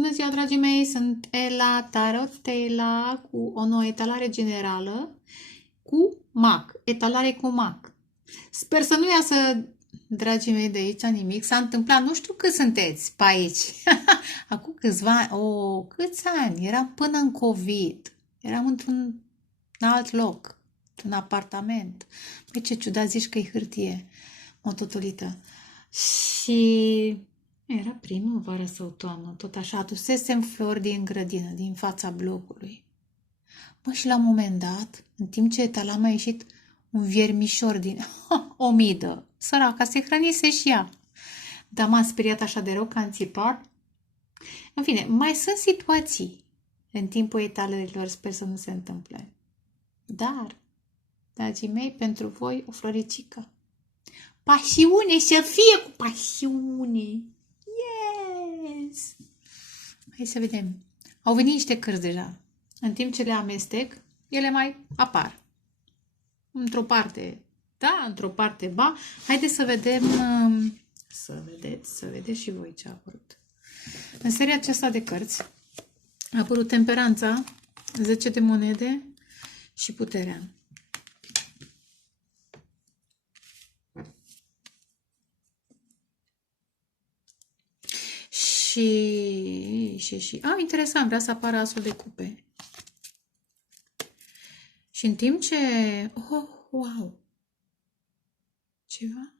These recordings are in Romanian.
Bună ziua, dragii mei! Sunt Ela Tarotela cu o nouă etalare generală cu MAC. Etalare cu MAC. Sper să nu iasă, dragii mei, de aici nimic. S-a întâmplat, nu știu cât sunteți pe aici. Acum câțiva ani, câți ani? Eram până în COVID. Eram într-un alt loc, într-un apartament. Păi ce ciudat, zici că e hârtie mototolită. Și era primăvară sau toamnă, tot așa, adusesem flori din grădină, din fața blocului. Mă, și la un moment dat, în timp ce etalam, a ieșit un viermișor din o midă. Săraca, se hrănise și ea. Dar m-a speriat așa de rău că am țipat. În fine, mai sunt situații în timpul etalărilor, sper să nu se întâmple. Dar, dragii mei, pentru voi o floricică. Pasiune, să fie cu pasiune! Yes! Hai să vedem. Au venit niște cărți deja. În timp ce le amestec, ele mai apar. Într-o parte, da, într-o parte, ba. Haideți să vedem, să vedeți și voi ce a apărut. În seria aceasta de cărți a apărut Temperanța, 10 de monede și Puterea. Și interesant, vrea să apară Asul de Cupe. Și în timp ce... Oh, wow! Ceva?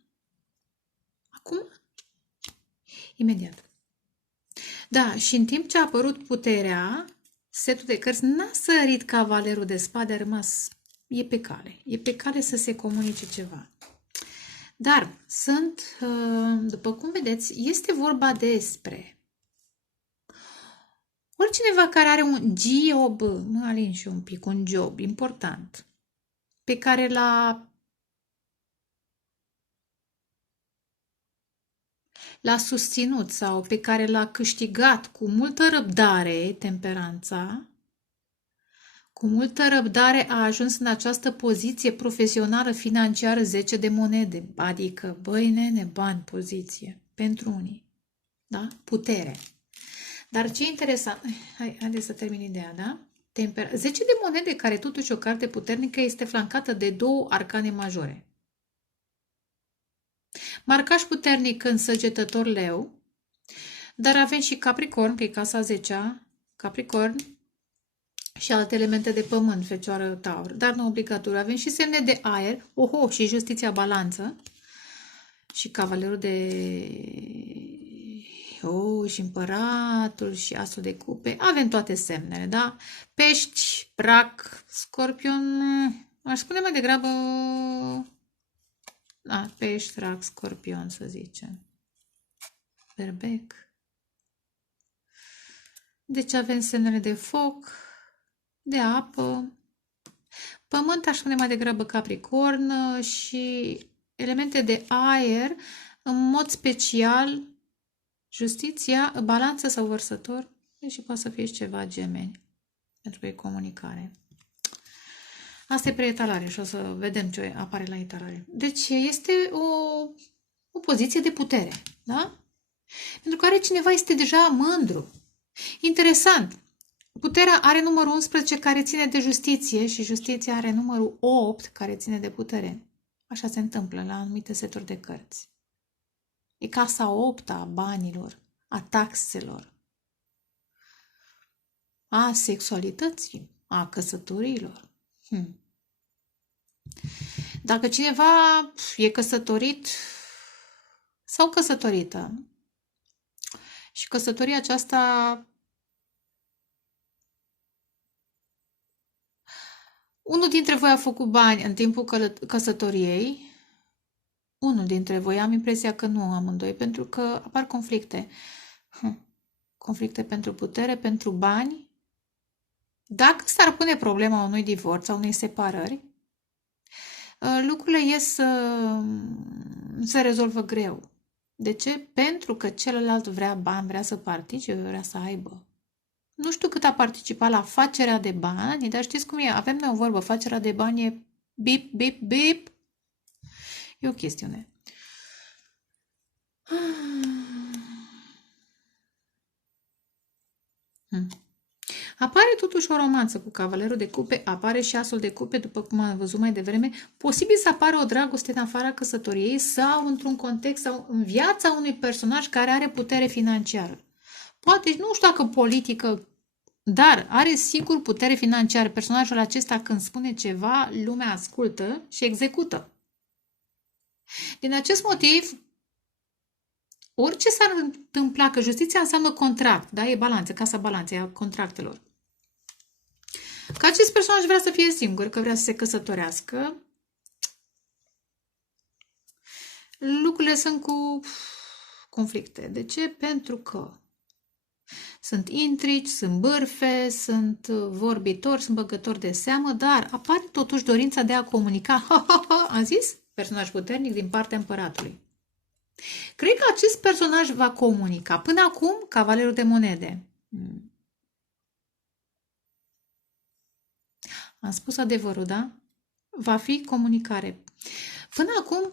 Acum? Imediat. Da, și în timp ce a apărut Puterea, setul de cărți n-a sărit Cavalerul de Spade, a rămas... E pe cale. E pe cale să se comunice ceva. Dar sunt, după cum vedeți, este vorba despre oricineva care are un job, mă alin și un pic, un job important, pe care l-a susținut sau pe care l-a câștigat cu multă răbdare, Temperanța, cu multă răbdare a ajuns în această poziție profesională financiară 10 de monede, adică, băi nene, bani, poziție, pentru unii, da? Putere. Dar ce interesant, haideți să termin ideea, da? 10 de monede, care totuși o carte puternică, este flancată de două arcane majore. Marcaj puternic în Săgetător Leu, dar avem și Capricorn, că e casa 10-a, Capricorn și alte elemente de pământ, Fecioară, Taur, dar nu obligatoriu. Avem și semne de aer, și Justiția, Balanță și Cavalerul de... și Împăratul și Asul de Cupe. Avem toate semnele, da? Pești, Rac, Scorpion, aș spune mai degrabă... Pești, Rac, Scorpion, să zicem. Berbec. Deci avem semnele de foc, de apă, pământ, aș spune mai degrabă Capricorn și elemente de aer, în mod special Justiția, Balanță sau Vărsător, și poate să fie și ceva Gemeni, pentru că e comunicare. Asta e preetalare și o să vedem ce apare la etalare. Deci este o poziție de putere, da? Pentru că cineva este deja mândru. Interesant. Puterea are numărul 11 care ține de justiție și justiția are numărul 8 care ține de putere. Așa se întâmplă la anumite seturi de cărți. E casa 8 a banilor, a taxelor, a sexualității, a căsătoriilor. Dacă cineva e căsătorit sau căsătorită și căsătoria aceasta, unul dintre voi a făcut bani în timpul căsătoriei, unul dintre voi, am impresia că nu amândoi, pentru că apar conflicte. Conflicte pentru putere, pentru bani. Dacă s-ar pune problema unui divorț sau unei separări, lucrurile se rezolvă greu. De ce? Pentru că celălalt vrea bani, vrea să participe, vrea să aibă. Nu știu cât a participat la facerea de bani, dar știți cum e? Avem noi o vorbă, facerea de bani e bip, bip, bip. E o chestiune. Apare totuși o romanță cu cavalerul de cupe, apare și asul de cupe, după cum am văzut mai devreme. Posibil să apară o dragoste în afara căsătoriei sau într-un context sau în viața unui personaj care are putere financiară. Poate, nu știu dacă politică, dar are sigur putere financiară. Personajul acesta când spune ceva, lumea ascultă și execută. Din acest motiv, orice s-ar întâmpla, că justiția înseamnă contract, da? E balanță, casa balanței a contractelor. Că acest personaj vrea să fie singur, că vrea să se căsătorească, lucrurile sunt cu conflicte. De ce? Pentru că sunt intrigi, sunt bârfe, sunt vorbitori, sunt băgători de seamă, dar apare totuși dorința de a comunica, am zis, personaj puternic din partea împăratului. Cred că acest personaj va comunica. Până acum, cavalerul de monede. Am spus adevărul, da? Va fi comunicare. Până acum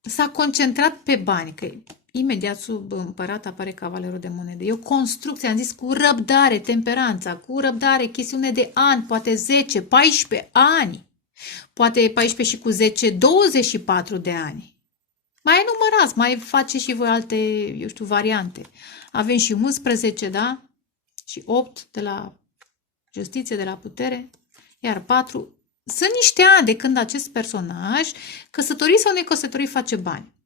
s-a concentrat pe bani, că imediat sub împărat apare cavalerul de monede. E o construcție, am zis, cu răbdare, temperanța, cu răbdare, chestiune de ani, poate 10, 14 ani. Poate 14 și cu 10, 24 de ani. Mai numărați, mai faceți și voi alte, eu știu, variante. Avem și 11, da? Și 8 de la justiție, de la putere, iar 4. Sunt niște ani de când acest personaj, căsătorit sau necăsătorit, face bani.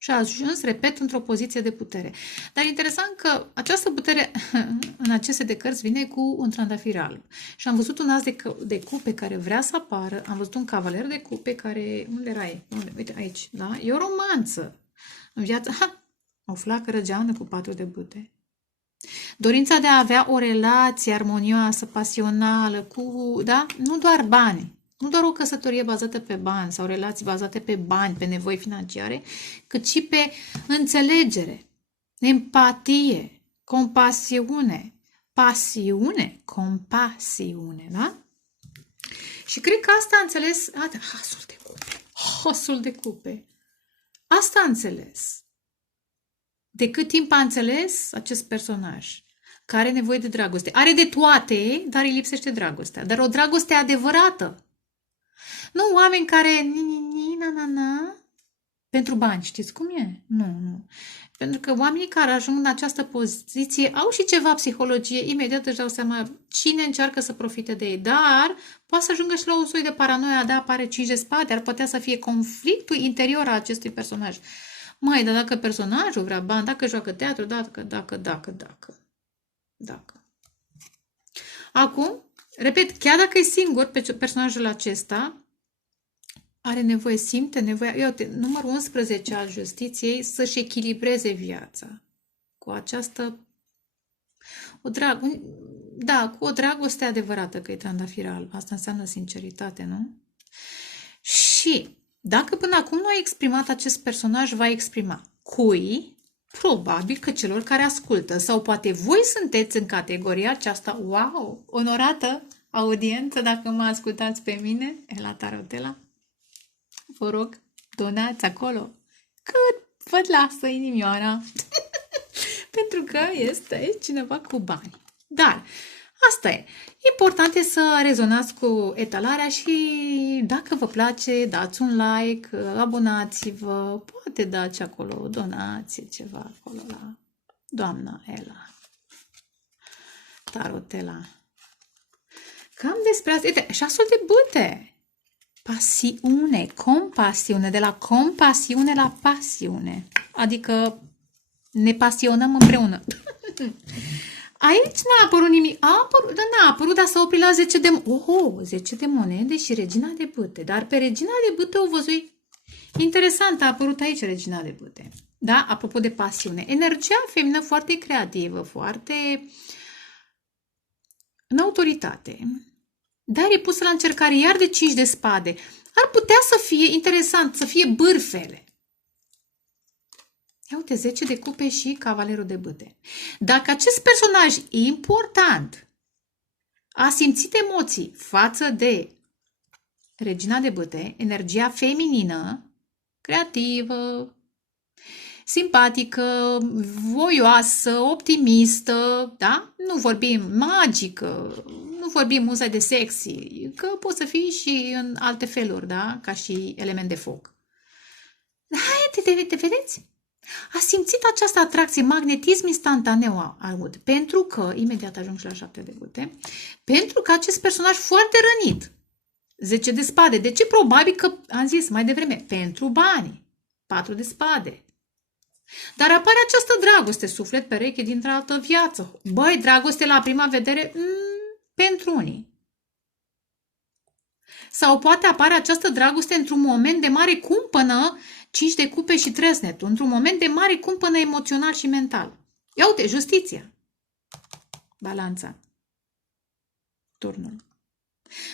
Și a ajuns, repet, într-o poziție de putere. Dar interesant că această putere în aceste de cărți vine cu un trandafir alb. Și am văzut un as de cupe care vrea să apară, am văzut un cavaler de cupe care... Unde era ei? Uite, aici, da? E o romanță. În viață, o flacără geamnă cu 4 de bâte. Dorința de a avea o relație armonioasă, pasională, cu, da? Nu doar bani. Nu doar o căsătorie bazată pe bani sau relații bazate pe bani, pe nevoi financiare, cât și pe înțelegere, empatie, compasiune, pasiune, compasiune, da? Și cred că asta a înțeles, asul de cupe, asul de cupe. Asta a înțeles. De cât timp a înțeles acest personaj? Care are nevoie de dragoste. Are de toate, dar îi lipsește dragostea. Dar o dragoste adevărată. Nu oameni care pentru bani, știți cum e? Nu. Pentru că oamenii care ajung în această poziție au și ceva psihologie, imediat își dau seama cine încearcă să profite de ei, dar poate să ajungă și la un soi de paranoia, da, apare 5 de spade, ar putea să fie conflictul interior a acestui personaj. Măi, dar dacă personajul vrea bani, dacă joacă teatru, dacă. Acum, repet, chiar dacă e singur pe personajul acesta, are nevoie, simte nevoia, iată, numărul 11 al justiției, să-și echilibreze viața cu această, cu o dragoste adevărată, că e trandafir alb. Asta înseamnă sinceritate, nu? Și dacă până acum nu a exprimat acest personaj, va exprima. Cui? Probabil că celor care ascultă. Sau poate voi sunteți în categoria aceasta, wow, onorată audiență, dacă mă ascultați pe mine, la Tarotela. Vă rog, donați acolo cât vă lasă inimioara. Pentru că este cineva cu bani. Dar asta e. Important e să rezonați cu etalarea și dacă vă place, dați un like, abonați-vă, poate dați acolo o donație, ceva acolo la doamna Ela. Tarotela. Cam despre asta. Uite, 6 de bâte. Pasiune, compasiune, de la compasiune la pasiune. Adică ne pasionăm împreună. Aici n-a apărut nimic. N-a apărut, dar s-a oprit la 10 de monede și regina de bâte. Dar pe regina de bâte o văzui. Interesant, a apărut aici regina de bâte. Da? Apropo de pasiune. Energia feminină foarte creativă, foarte în autoritate. Dar e pusă la încercare iar de 5 de spade. Ar putea să fie interesant, să fie bârfele. Ia uite, 10 de cupe și cavalerul de bâte. Dacă acest personaj important a simțit emoții față de regina de bâte, energia feminină, creativă, simpatică, voioasă, optimistă, da? Nu vorbim magică, nu vorbim musai de sexy, că poți să fii și în alte feluri, da? Ca și element de foc. Hai, te vedeți? A simțit această atracție, magnetism instantaneu aud, pentru că, imediat ajung și la 7 de bâte, pentru că acest personaj foarte rănit, 10 de spade, de ce? Probabil că, am zis mai devreme, pentru bani, 4 de spade. Dar apare această dragoste, suflet pereche dintr-o altă viață. Băi, dragoste la prima vedere, pentru unii. Sau poate apare această dragoste într-un moment de mare cumpănă, 5 de cupe și trăsnetul, într-un moment de mare cumpănă emoțional și mental. Ia uite, justiția. Balanța. Turnul.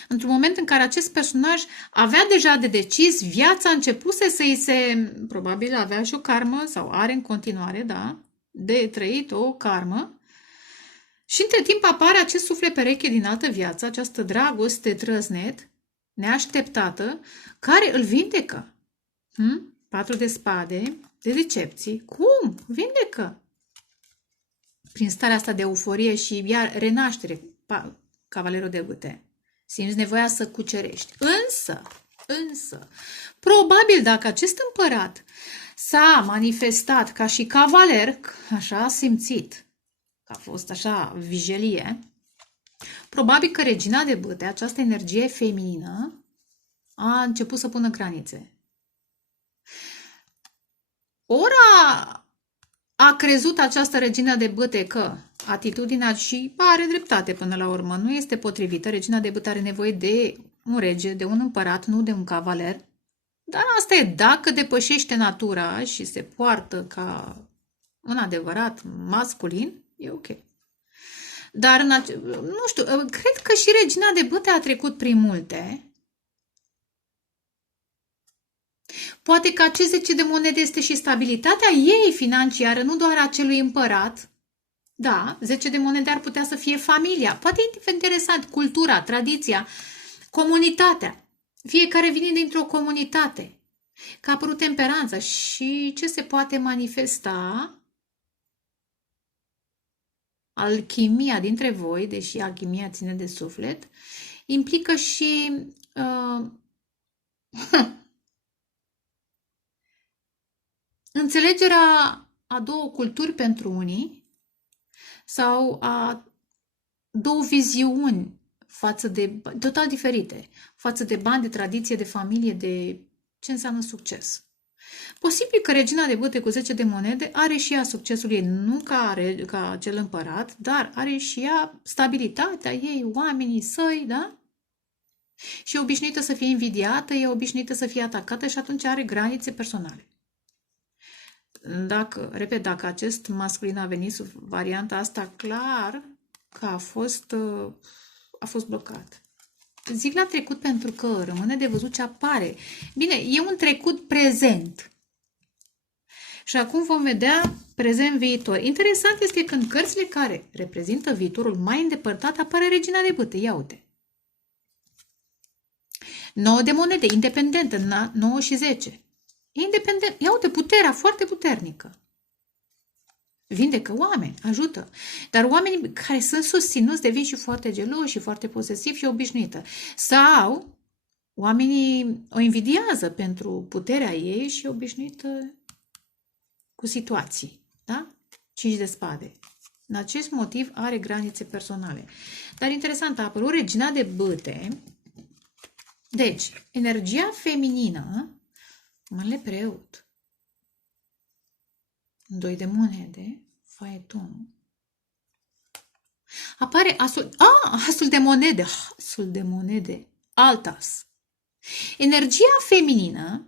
Într-un moment în care acest personaj avea deja de decis, viața începuse să-i se... Probabil avea și o karmă, sau are în continuare, da, de trăit o karmă. Și între timp apare acest suflet pereche din altă viață, această dragoste trăsnet, neașteptată, care îl vindecă. 4 de spade, de decepții. Cum? Vindecă. Prin starea asta de euforie și iar renaștere, cavalerul de bâte. Simți nevoia să cucerești. Însă, probabil dacă acest împărat s-a manifestat ca și cavaler, așa a simțit, că a fost așa vijelie, probabil că regina de bâte, această energie feminină, a început să pună granițe. Ora a crezut această regină de bâte că atitudinea și are dreptate până la urmă, nu este potrivită. Regina de bâte are nevoie de un rege, de un împărat, nu de un cavaler. Dar asta e dacă depășește natura și se poartă ca un adevărat masculin, e ok. Dar, nu știu, cred că și regina de bâte a trecut prin multe. Poate că acest 10 de monede este și stabilitatea ei financiară, nu doar a acelui împărat. Da, 10 de monede ar putea să fie familia. Poate e interesant, cultura, tradiția, comunitatea. Fiecare vine dintr-o comunitate. Că a apărut temperanța și ce se poate manifesta? Alchimia dintre voi, deși alchimia ține de suflet, implică și înțelegerea a două culturi pentru unii sau a două viziuni față de, total diferite, față de bani, de tradiție, de familie, de ce înseamnă succes. Posibil că regina de bâte cu 10 de monede are și ea succesul ei, nu ca cel împărat, dar are și ea stabilitatea ei, oamenii săi, da? Și e obișnuită să fie invidiată, e obișnuită să fie atacată și atunci are granițe personale. Dacă acest masculin a venit sub varianta asta, clar că a fost blocat. Zic la trecut pentru că rămâne de văzut ce apare. Bine, e un trecut prezent. Și acum vom vedea prezent-viitor. Interesant este că în cărțile care reprezintă viitorul mai îndepărtat apare regina de bâte. Ia uite. 9 de monede, independentă, 9 și 10. Independent. Ia uite, puterea foarte puternică. Vindecă oameni, ajută. Dar oamenii care sunt susținuți devin și foarte geloși și foarte posesivi și obișnuită. Sau oamenii o invidiază pentru puterea ei și obișnuită cu situații. Da? 5 de spade. În acest motiv are granițe personale. Dar interesant, a apărut regina de bâte. Deci, energia feminină, mările preot, 2 de monede, faetonul. Apare asul de monede, asul de monede, alt as. Energia feminină,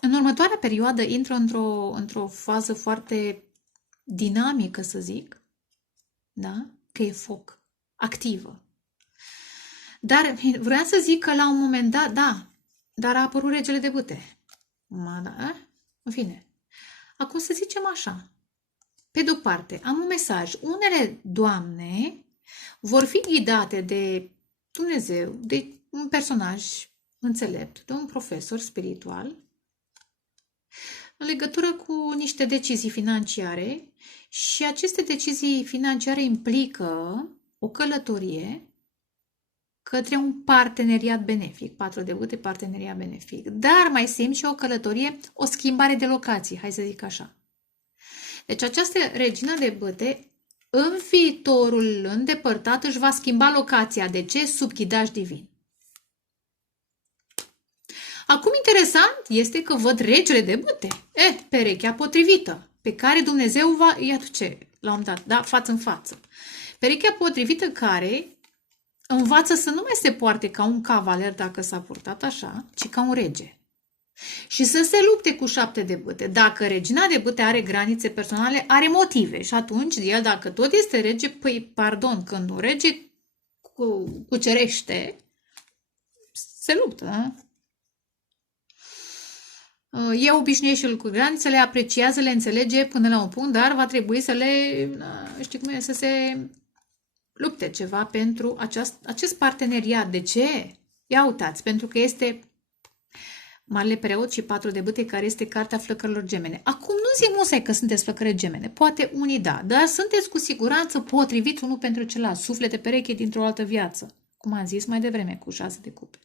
în următoarea perioadă, intră într-o fază foarte dinamică, să zic, da? Că e foc, activă. Dar vreau să zic că la un moment dat, da, dar a apărut regele de bâte. În fine. Acum să zicem așa. Pe de-o parte, am un mesaj. Unele doamne vor fi ghidate de Dumnezeu, de un personaj înțelept, de un profesor spiritual, în legătură cu niște decizii financiare și aceste decizii financiare implică o călătorie către un parteneriat benefic, 4 de bâte, parteneriat benefic, dar mai simt și o călătorie, o schimbare de locații, hai să zic așa. Deci această regina de bâte în viitorul îndepărtat își va schimba locația. De ce? Sub ghidaj divin. Acum interesant este că văd regele de bâte. Perechea potrivită, pe care Dumnezeu îi aduce la un dat, da? Față în față. Perechea potrivită care învață să nu mai se poarte ca un cavaler dacă s-a purtat așa, ci ca un rege. Și să se lupte cu 7 de bâte. Dacă regina de bâte are granițe personale, are motive. Și atunci, el, dacă tot este rege, păi, pardon, când un rege cucerește, se luptă, da? E obișnuit și el cu granițele, apreciază, le înțelege până la un punct, dar va trebui să știi cum e, să se lupte ceva pentru acest parteneriat. De ce? Ia uitați, pentru că este Marele Preot și 4 de bâte, care este cartea flăcărilor gemene. Acum nu zic musai că sunteți flăcări gemene, poate unii da, dar sunteți cu siguranță potrivit unul pentru celălalt, suflete pereche dintr-o altă viață, cum am zis mai devreme cu 6 de cupe.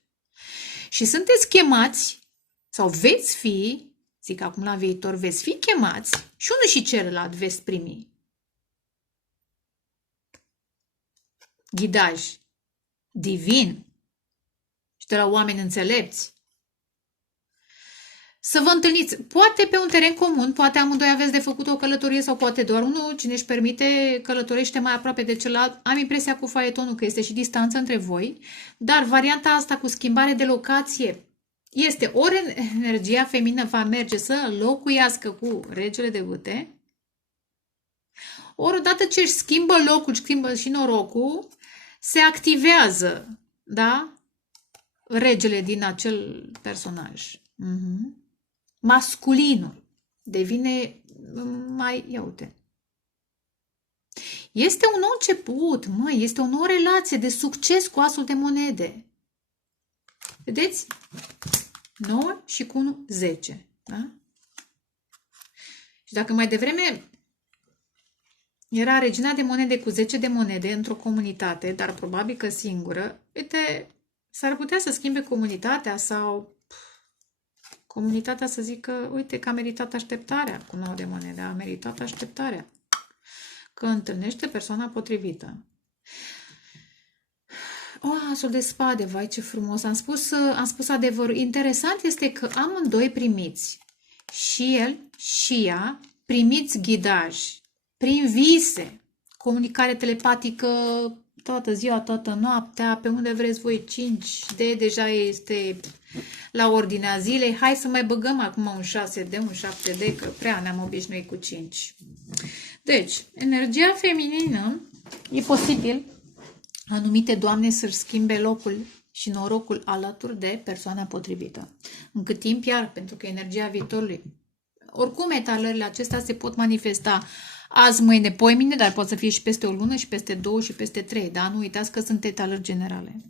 Și sunteți chemați, sau veți fi, zic acum la viitor, veți fi chemați și unul și celălalt veți primi ghidaj divin și de la oameni înțelepți. Să vă întâlniți, poate pe un teren comun, poate amândoi aveți de făcut o călătorie sau poate doar unul, cine își permite, călătorește mai aproape de celălalt. Am impresia cu faetonul că este și distanță între voi, dar varianta asta cu schimbare de locație este ori energia feminină va merge să locuiască cu regele de bâte, ori odată ce își schimbă locul, schimbă și norocul, se activează, da? Regele din acel personaj. Masculinul devine mai, ia uite. Este un nou început, este o nouă relație de succes cu asul de monede. Vedeți? 9 și cu 1, 10. Da? Și dacă mai devreme era regina de monede cu 10 de monede într-o comunitate, dar probabil că singură, uite, s-ar putea să schimbe comunitatea sau comunitatea să zică, uite că a meritat așteptarea cu 9 de monede, a meritat așteptarea, că întâlnește persoana potrivită. Asul de spade, vai ce frumos, am spus adevărul. Interesant este că amândoi primiți, și el și ea, primiți ghidaj, prin vise, comunicare telepatică toată ziua, toată noaptea, pe unde vreți voi, 5D deja este la ordinea zilei. Hai să mai băgăm acum un 6D, un 7D, că prea ne-am obișnuit cu 5. Deci, energia feminină, e posibil anumite doamne să-și schimbe locul și norocul alături de persoana potrivită. În cât timp, iar, pentru că energia viitorului, oricum etalările acestea se pot manifesta azi, mâine, poimine, dar pot să fie și peste o lună, și peste 2, și peste 3, da? Nu uitați că sunt etalări generale.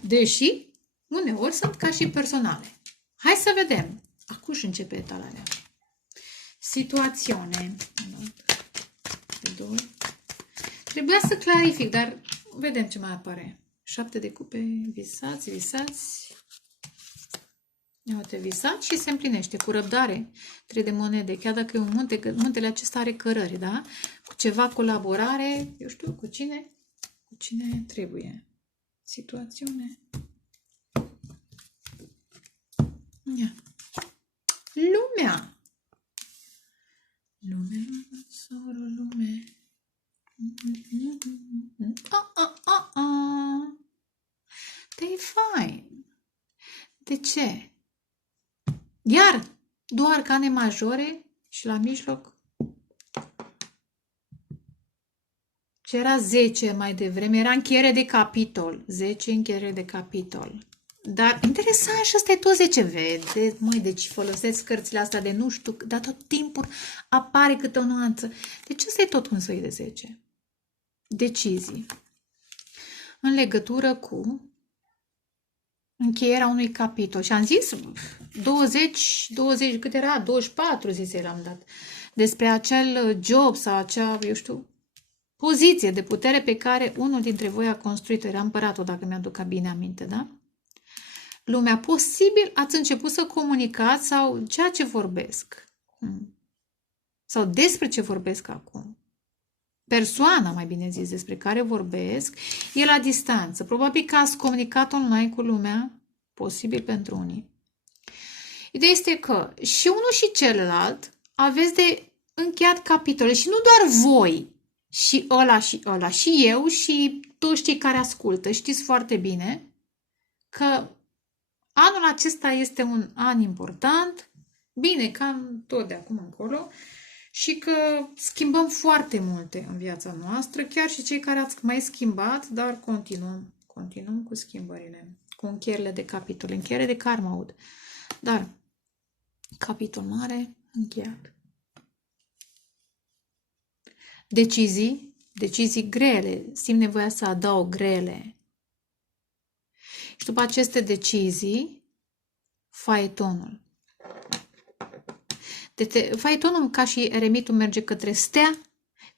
Deși, uneori sunt ca și personale. Hai să vedem. Acum și începe etalarea. Situațiune. De 2. Trebuia să clarific, dar vedem ce mai apare. 7 de cupe, visați. Uite, visați și se împlinește cu răbdare. 3 de monede, chiar dacă e un munte, că muntele acesta are cărări, da? Cu ceva colaborare, eu știu, cu cine? Cu cine trebuie. Situațiune. Ia. Lumea. Lumea, soră, lume. Te-i fain. De ce? Iar două arcane majore și la mijloc ce era 10 mai devreme, era încheiere de capitol. 10 încheiere de capitol. Dar interesant și ăsta e tot 10. Vedeți, măi, deci folosesc cărțile astea de nu știu, dar tot timpul apare câte o nuanță. Deci ăsta e tot un soi de 10. Decizii. În legătură cu încheierea unui capitol. Și am zis 20, cât era? 24 zise l-am dat. Despre acel job sau acea, eu știu, poziție de putere pe care unul dintre voi a construit-o. Era împăratul, dacă mi-aduc bine aminte, da? Lumea, posibil ați început să comunicați sau ceea ce vorbesc. Sau despre ce vorbesc acum. Persoana, mai bine zis, despre care vorbesc, e la distanță. Probabil că ați comunicat online cu lumea, posibil pentru unii. Ideea este că și unul și celălalt aveți de încheiat capitole și nu doar voi, și ăla, și eu și toți cei care ascultă. Știți foarte bine că anul acesta este un an important, bine, cam tot de acum încolo, și că schimbăm foarte multe în viața noastră, chiar și cei care ați mai schimbat, dar continuăm cu schimbările, cu încheierile de capitole, încheiere de karma aud. Dar capitol mare, încheiat. Decizii grele, simt nevoia să adaug grele. Și după aceste decizii, faetonul. Faetonul, ca și eremitul, merge către stea,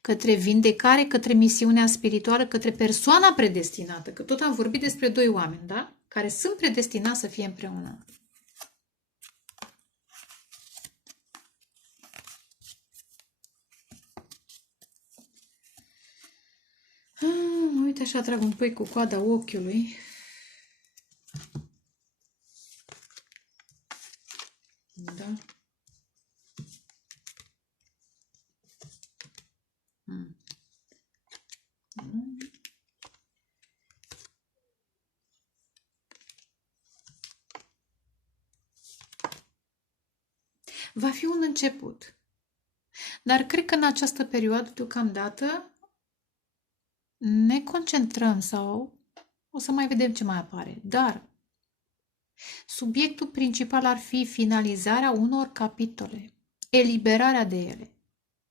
către vindecare, către misiunea spirituală, către persoana predestinată. Că tot am vorbit despre doi oameni, da? Care sunt predestinați să fie împreună. Uite așa, trag un pic cu coada ochiului. Da. Va fi un început. Dar cred că în această perioadă, deocamdată, ne concentrăm sau o să mai vedem ce mai apare. Dar subiectul principal ar fi finalizarea unor capitole, eliberarea de ele,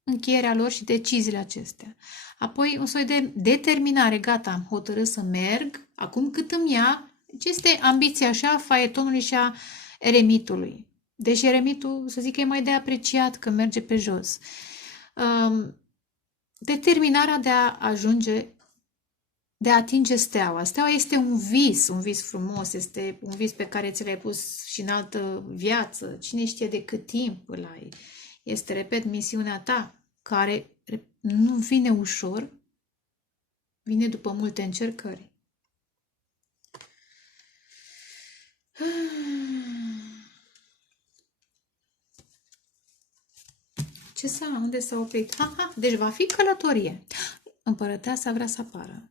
încheierea lor și deciziile acestea. Apoi un soi de determinare, gata, am hotărât să merg, acum cât îmi ia, deci este ambiția așa a faetonului și a eremitului. Deci eremitul, să zic că e mai de apreciat că merge pe jos. Determinarea de a ajunge, de a atinge steaua. Steaua este un vis frumos, este un vis pe care ți l-ai pus și în altă viață. Cine știe de cât timp îl ai. Este, repet, misiunea ta, care nu vine ușor, vine după multe încercări. Ce unde s-a oprit? Deci va fi călătorie. Împărăteasa vrea să apară.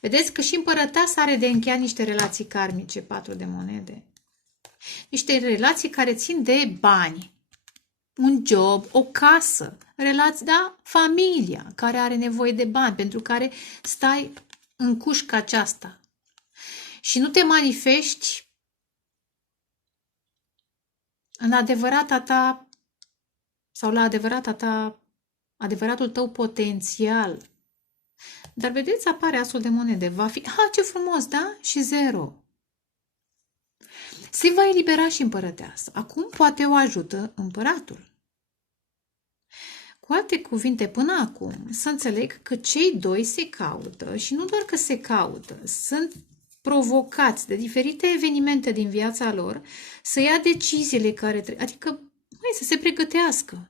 Vedeți că și împărăteasa are de încheiat niște relații karmice, 4 de monede. Niște relații care țin de bani, un job, o casă, relații, da? Familia care are nevoie de bani, pentru care stai în cușca aceasta. Și nu te manifesti în adevărata ta sau la adevăratul tău potențial. Dar vedeți, apare asul de monede. Va fi, ce frumos, da? Și 0. Se va elibera și împărăteasa. Acum poate o ajută împăratul. Cu alte cuvinte, până acum, să înțeleg că cei doi se caută și nu doar că se caută, sunt provocați de diferite evenimente din viața lor să ia deciziile care trebuie, adică, să se pregătească.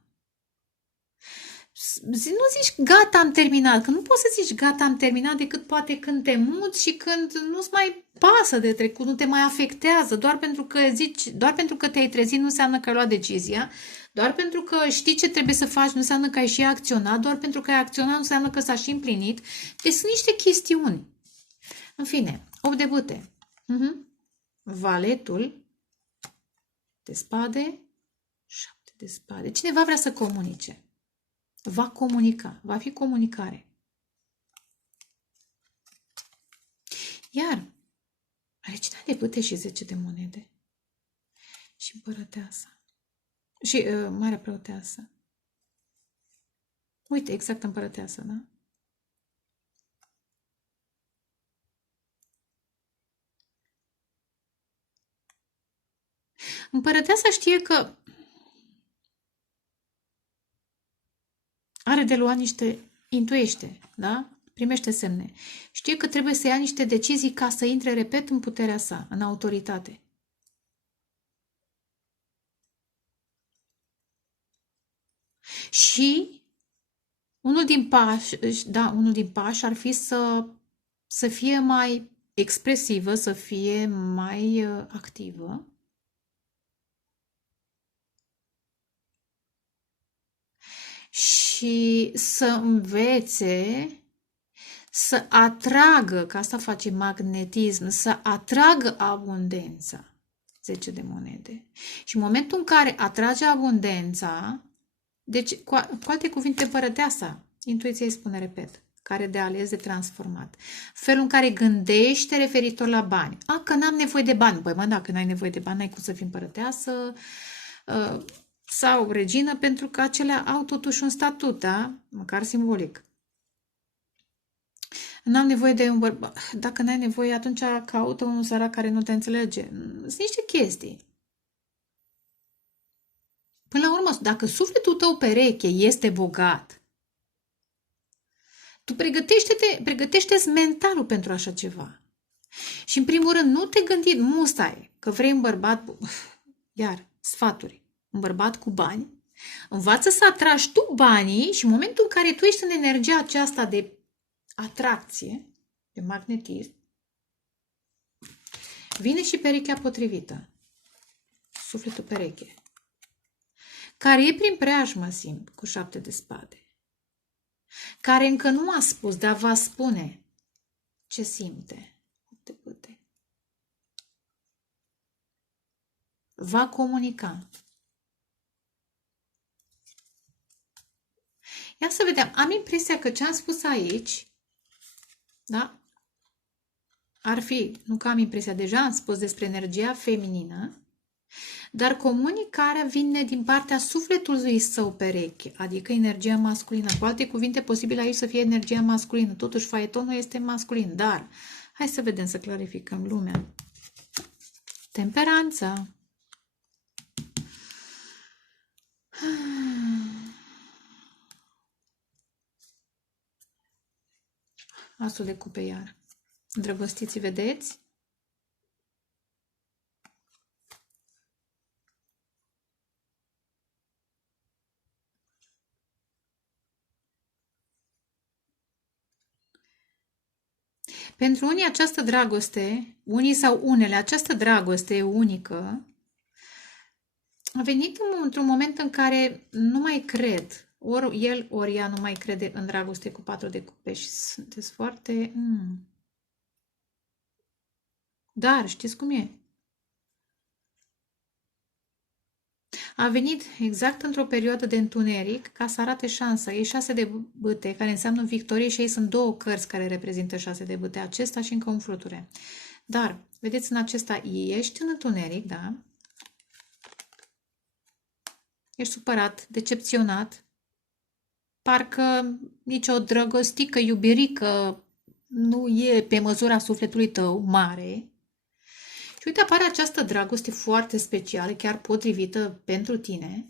Nu zici gata, am terminat, că nu poți să zici gata, am terminat decât poate când te muți și când nu-ți mai pasă de trecut, nu te mai afectează, doar pentru că te-ai trezit nu înseamnă că ai luat decizia, doar pentru că știi ce trebuie să faci nu înseamnă că ai și acționat, doar pentru că ai acționat nu înseamnă că s-a și împlinit. Deci sunt niște chestiuni. În fine, 8 de bâte. Valetul de spade, 7 de spade. Cineva vrea să comunice. Va comunica, va fi comunicare. Iar regina de bâte și 10 de monede și împărăteasa și marea preoteasă. Uite, exact împărăteasă, da? Împărăteasa știe că are de luat niște, intuiește, da? Primește semne. Știe că trebuie să ia niște decizii ca să intre, repet, în puterea sa, în autoritate. Și unul din pași ar fi să fie mai expresivă, să fie mai activă. Și să învețe să atragă, că asta face magnetism, să atragă abundența. 10 de monede. Și în momentul în care atrage abundența, deci, cu alte cuvinte, împărăteasa, intuiția îi spune, repet, care de ales, de transformat. Felul în care gândește referitor la bani. Că n-am nevoie de bani. Păi mă, dacă n-ai nevoie de bani, n-ai cum să fii împărăteasă sau regină, pentru că acelea au totuși un statut, da? Măcar simbolic. N-am nevoie de un bărbat. Dacă n-ai nevoie, atunci caută unul sărac care nu te înțelege. Sunt niște chestii. Până la urmă, dacă sufletul tău pereche este bogat, tu pregătește-ți mentalul pentru așa ceva. Și în primul rând, nu te gândi mustai că vrei un bărbat, iar sfaturi, un bărbat cu bani, învață să atragi tu banii și în momentul în care tu ești în energia aceasta de atracție, de magnetism, vine și perechea potrivită, sufletul pereche, care e prin preajmă, simt, cu 7 de spade, care încă nu a spus, dar va spune ce simte. Va comunica. Ia să vedem. Am impresia că ce am spus aici, da? Ar fi, nu că am impresia, deja am spus despre energia feminină, dar comunicarea vine din partea sufletului său pereche, adică energia masculină. Cu alte cuvinte, posibil aici să fie energia masculină. Totuși, faetonul este masculin, dar hai să vedem, să clarificăm lumea. Temperanța. Asul de cupe iar. Îndrăgostiți, vedeți? Pentru unii această dragoste, unii sau unele, această dragoste unică a venit într-un moment în care nu mai cred. Ori el, ori ea nu mai crede în dragoste cu 4 de cupe și sunteți foarte... Dar știți cum e? A venit exact într-o perioadă de întuneric ca să arate șansa. E 6 de bâte, care înseamnă victorie și ei sunt 2 cărți care reprezintă 6 de bâte. Acesta și încă un fluture. Dar, vedeți, în acesta ești în întuneric, da? Ești supărat, decepționat. Parcă nicio drăgostică, iubirică nu e pe măsura sufletului tău mare. Și uite, apare această dragoste foarte specială, chiar potrivită pentru tine,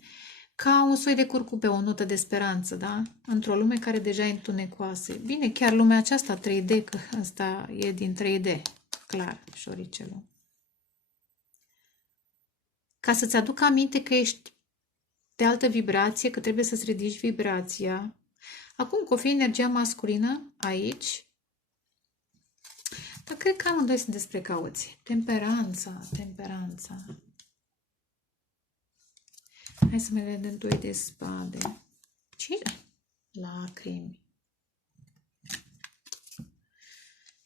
ca un soi de curcube, o notă de speranță, da? Într-o lume care deja e întunecoasă. Bine, chiar lumea aceasta 3D, că asta e din 3D, clar, șoricelul. Ca să-ți aduc aminte că ești de altă vibrație, că trebuie să-ți ridici vibrația. Acum, că o fi energia masculină aici, dar cred că amândoi sunt despre cauți. Temperanța. Hai să mai vedem 2 de spade. Ce? Lacrimi.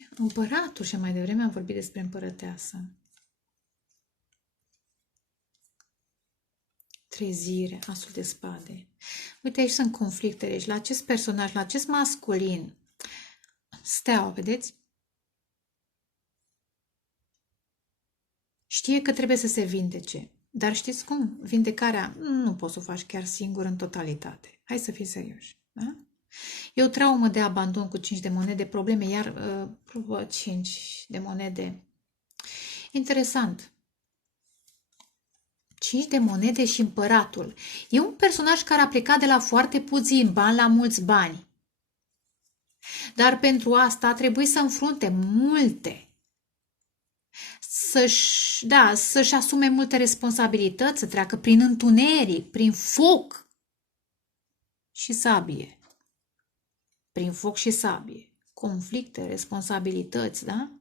Împăratul, și mai devreme am vorbit despre împărăteasă. Trezire, asul de spade. Uite, aici sunt conflictele. Aici, la acest personaj, la acest masculin, steaua, vedeți? Știe că trebuie să se vindece. Dar știți cum? Vindecarea nu poți să o faci chiar singur în totalitate. Hai să fii serioși. Da? E o traumă de abandon cu 5 de monede, probleme, iar 5 de monede. Interesant. 5 de monede și împăratul. E un personaj care a plecat de la foarte puțin bani la mulți bani. Dar pentru asta trebuie să înfrunte multe. Să-și asume multe responsabilități, să treacă prin întuneric, prin foc și sabie. Prin foc și sabie. Conflicte, responsabilități, da?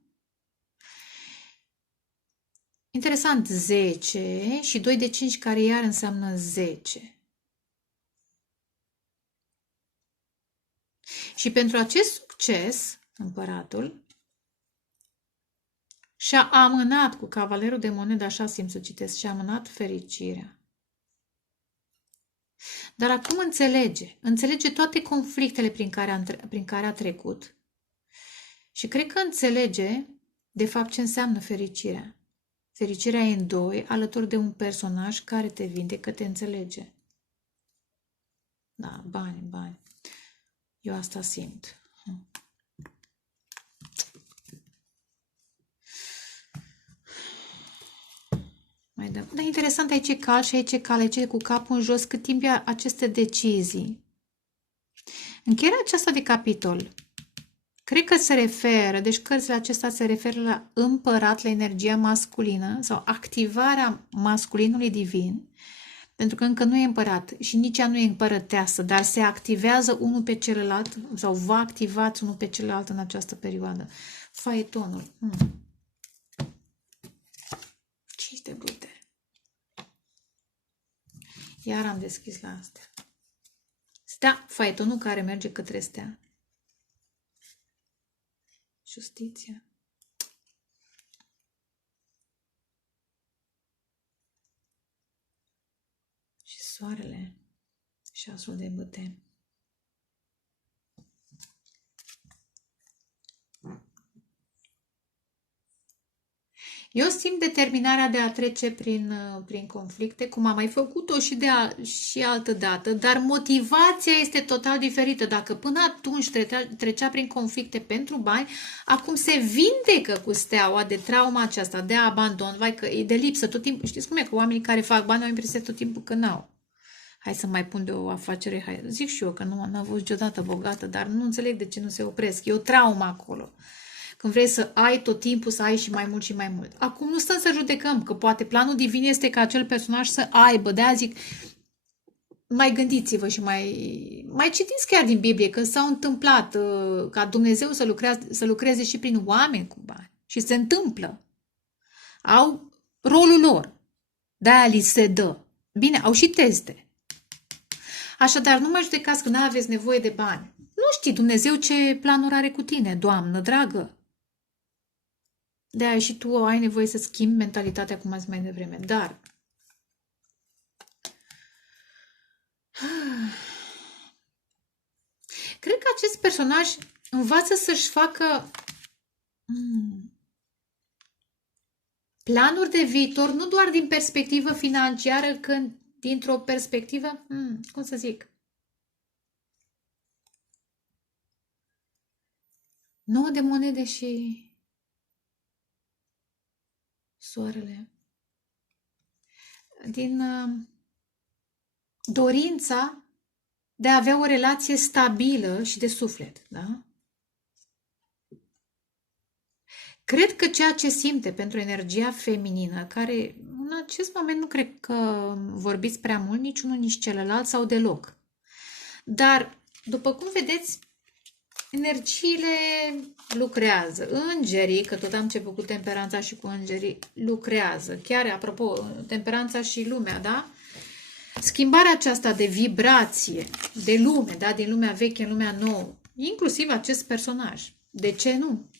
Interesant, 10 și 2 de 5 care iar înseamnă 10. Și pentru acest succes, împăratul și-a amânat cu cavalerul de monede, așa simt să citesc, și-a amânat fericirea. Dar acum înțelege toate conflictele prin care a trecut și cred că înțelege de fapt ce înseamnă fericirea. Fericirea e în doi, alături de un personaj care te vindecă, te înțelege. Da, bani. Eu asta simt. Mai dăm. Dar interesant, aici e cal și aici e cal, aici e cu capul în jos, cât timp ia aceste decizii. Încheierea aceasta de capitol, cred că se referă, deci cărțile acestea se referă la împărat, la energia masculină sau activarea masculinului divin, pentru că încă nu e împărat și nici ea nu e împărăteasă, dar se activează unul pe celălalt sau va activați unul pe celălalt în această perioadă. Faetonul. 5 de bute. Iar am deschis la astea. Stea, faetonul care merge către stea. Justiția. Și soarele. Și asul de bâte. Eu simt determinarea de a trece prin conflicte, cum am mai făcut-o și altă dată, dar motivația este total diferită. Dacă până atunci trecea prin conflicte pentru bani, acum se vindecă cu steaua de trauma aceasta, de abandon, vai că e de lipsă tot timpul. Știți cum e? Că oamenii care fac bani au impresia tot timpul că n-au. Hai să mai pun de o afacere, hai, zic și eu că nu am fost niciodată bogată, dar nu înțeleg de ce nu se opresc. E o traumă acolo. Când vrei să ai tot timpul, să ai și mai mult și mai mult. Acum nu stăm să judecăm, că poate planul divin este ca acel personaj să aibă. De-aia zic, mai gândiți-vă și mai citiți chiar din Biblie, că s-au întâmplat ca Dumnezeu să lucreze și prin oameni cu bani. Și se întâmplă. Au rolul lor. De-aia li se dă. Bine, au și teste. Așadar, nu mai judecați că nu aveți nevoie de bani. Nu știi Dumnezeu ce planuri are cu tine, Doamnă dragă. De-aia și tu ai nevoie să schimbi mentalitatea, cum am zis mai devreme. Dar cred că acest personaj învață să-și facă planuri de viitor, nu doar din perspectivă financiară, când dintr-o perspectivă, cum să zic, 9 de monede și soarele. Din dorința de a avea o relație stabilă și de suflet, da? Cred că ceea ce simte pentru energia feminină, care în acest moment nu cred că vorbiți prea mult, nici unul, nici celălalt sau deloc. Dar, după cum vedeți, energiile lucrează. Îngerii, că tot am început cu temperanța și cu îngerii, lucrează. Chiar, apropo, temperanța și lumea, da? Schimbarea aceasta de vibrație, de lume, da? Din lumea veche în lumea nouă, inclusiv acest personaj. De ce nu?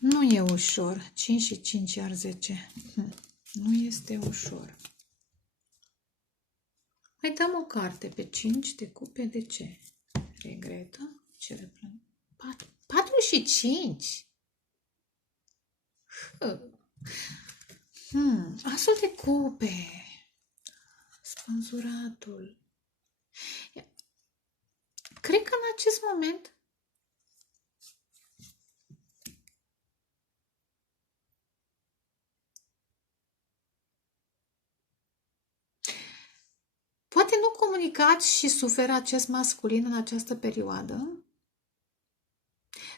Nu e ușor. 5 și 5 iar 10. Nu este ușor. Mai dăm o carte pe 5 de cupe. De ce? Regretă? Ce replâng? 4 și 5. Asul de cupe. Spânzuratul. Cred că în acest moment poate nu comunicați și suferă acest masculin în această perioadă,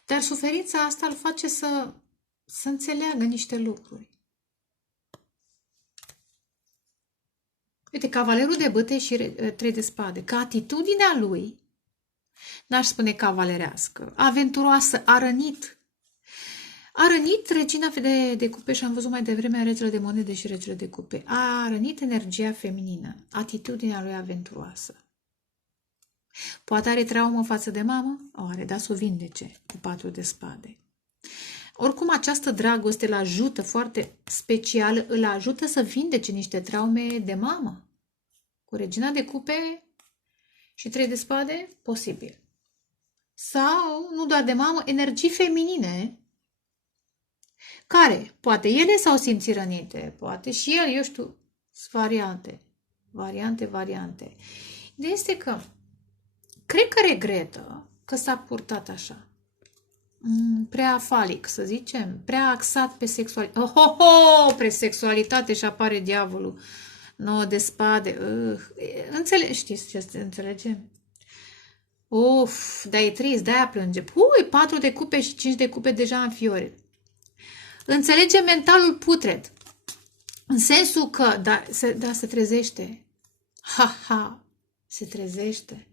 dar suferința asta îl face să înțeleagă niște lucruri. Uite, cavalerul de bâte și trei de spade, că atitudinea lui, n-aș spune cavalerească, aventuroasă, a rănit. A rănit regina de cupe și am văzut mai devreme regele de monede și regele de cupe. A rănit energia feminină, atitudinea lui aventuroasă. Poate are traumă față de mamă? O are, dar să o vindece cu 4 de spade. Oricum, această dragoste îl ajută foarte special, îl ajută să vindece niște traume de mamă. Cu regina de cupe și 3 de spade, posibil. Sau, nu doar de mamă, energii feminine, care, poate ele s-au simțit rănite, poate și el, eu știu, sunt variante. Ideea este că, cred că regretă că s-a purtat așa. Prea falic, să zicem, prea axat pe sexualitate. Pe sexualitate și apare diavolul. 9 de spade. Știți ce înțelegem? Dar e trist, de-aia plânge. 4 de cupe și 5 de cupe deja în fiore. Înțelege mentalul putred. În sensul că, se trezește. Se trezește.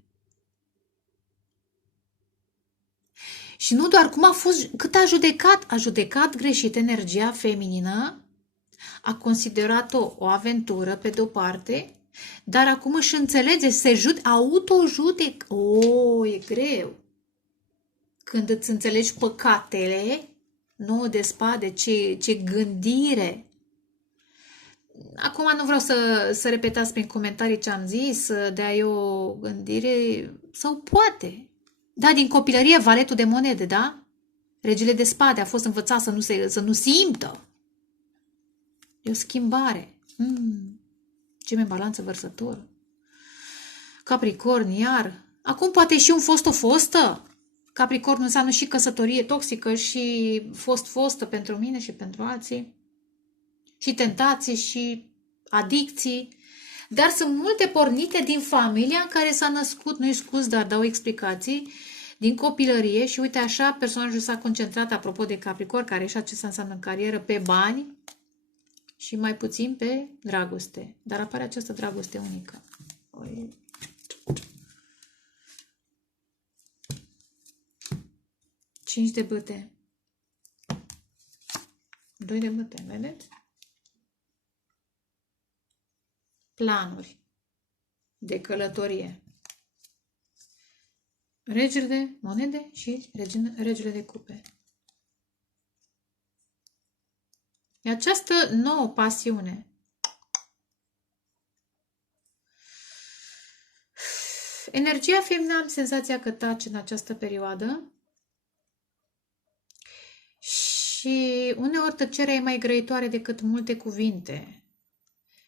Și nu doar cum a fost, cât a judecat greșit energia feminină, a considerat-o o aventură pe de-o parte, dar acum își înțelege, auto-judec. E greu. Când îți înțelegi păcatele, 9 de spade, ce gândire. Acum nu vreau să repetați prin comentarii ce am zis, de-a e o gândire, sau poate. Da, din copilărie, valetul de monede, da? Regele de spade a fost învățat să nu simtă. E o schimbare. Geme balanță vărsător. Capricorn, iar. Acum poate și un fost o fostă. Capricorn înseamnă și căsătorie toxică și fostă pentru mine și pentru alții. Și tentații și adicții. Dar sunt multe pornite din familia în care s-a născut, nu-i scuz, dar dau explicații, din copilărie și uite așa personajul s-a concentrat, apropo de Capricorn, care și ce înseamnă în carieră, pe bani și mai puțin pe dragoste. Dar apare această dragoste unică. 5 de bâte. 2 de bâte, vedeți? Planuri de călătorie. Regele de monede și regele de cupe. E această nouă pasiune. Energia feminină, am senzația că tace în această perioadă și uneori tăcerea e mai grăitoare decât multe cuvinte.